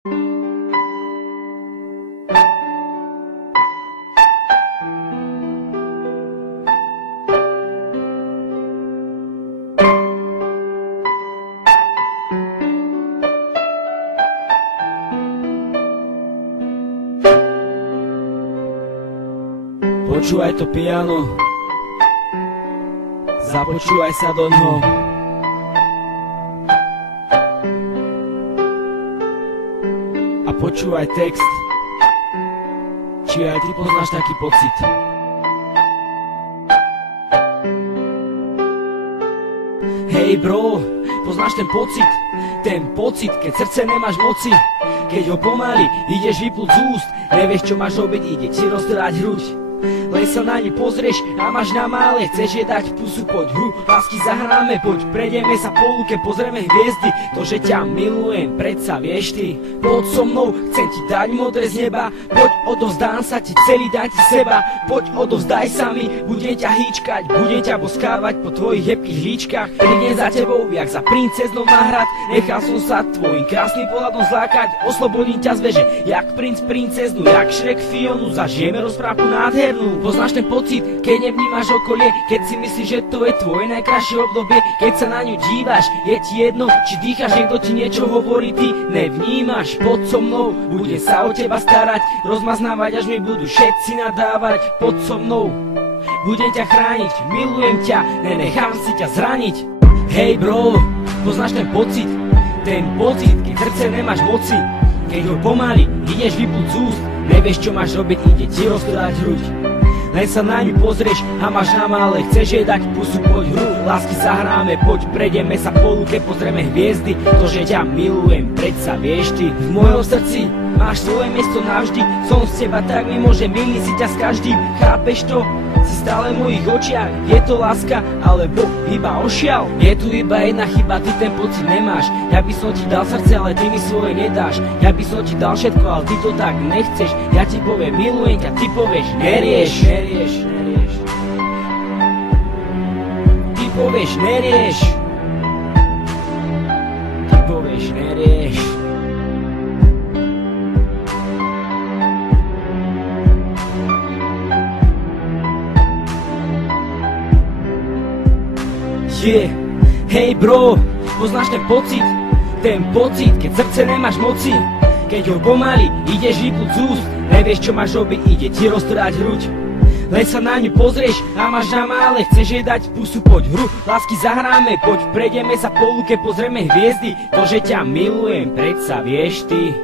Počúvaj to piano, započúvaj sa do ňoho. A počúvaj text, či aj ty poznáš taký pocit. Hej bro, poznáš ten pocit, keď srdce nemáš moci, keď ho pomaly ideš vyplúť z úst, nevieš čo máš robiť, ide ti roztrhať hruď. Len sa na ňu pozrieš a máš na mále, chceš jej dať pusu, poď hru, lásky zahráme, poď prejdeme sa po lúke, pozrieme hviezdy, to, že ťa milujem, predsa vieš ty. Poď so mnou, chcem ti dať modré z neba, poď odovzdám sa ti celý, daj ti seba, poď odovzdaj sa mi, budem ťa hýčkať, budem ťa boskávať po tvojich hebkých líčkach, prídem za tebou, jak za princeznou na hrad, nechal som sa tvojim krásnym pohľadom zlákať, oslobodím ťa z veže, jak princ princeznu, jak Shrek Fionu, zažijeme rozprávku nádhernú. Poznáš ten pocit, keď nevnímaš okolie, keď si myslíš, že to je tvoje najkrajšie obdobie, keď sa na ňu díváš, je ti jedno, či dýcháš, niekto ti niečo hovorí, ty nevnímaš. Poď so mnou, bude sa o teba starať, rozmaznávať, až mi budú všetci nadávať. Poď so mnou, budem ťa chrániť, milujem ťa, nenechám si ťa zraniť. Hej bro, poznáš ten pocit, keď srdce nemáš moci, keď ho pomaly ideš vyplúť z úst, nevieš čo máš robiť, ide ti roztrhať hruď. Len sa na ňu pozrieš a máš na mále, chceš jej dať pusu, poď hru, lásky zahráme, poď prejdeme sa po lúke, pozrieme hviezdy, to, že ťa milujem, predsa vieš ty. V mojom srdci máš svoje miesto navždy, som z teba tak nemôže, milí si ťa s každým, chápeš to? Si stále v mojich očiach, je to láska, alebo iba ošial? Je tu iba jedna chyba, ty ten pocit nemáš, ja by som ti dal srdce, ale ty mi svoje nedáš, ja by som ti dal všetko, ale ty to tak nechceš, ja ti poviem milujem ťa, ty povieš nerieš. Ty povieš nerieš. Ty povieš nerieš. Yeah. Hej bro, poznáš ten pocit, keď srdce nemáš moci, keď ho pomaly ideš vyplúť z úst, nevieš čo máš robiť, ide ti roztrhať hruď. Len sa na ňu pozrieš a máš na mále, chceš jej dať pusu, poď hru, lásky zahráme, poď prejdeme sa po lúke, pozrieme hviezdy, to, že ťa milujem, predsa vieš ty.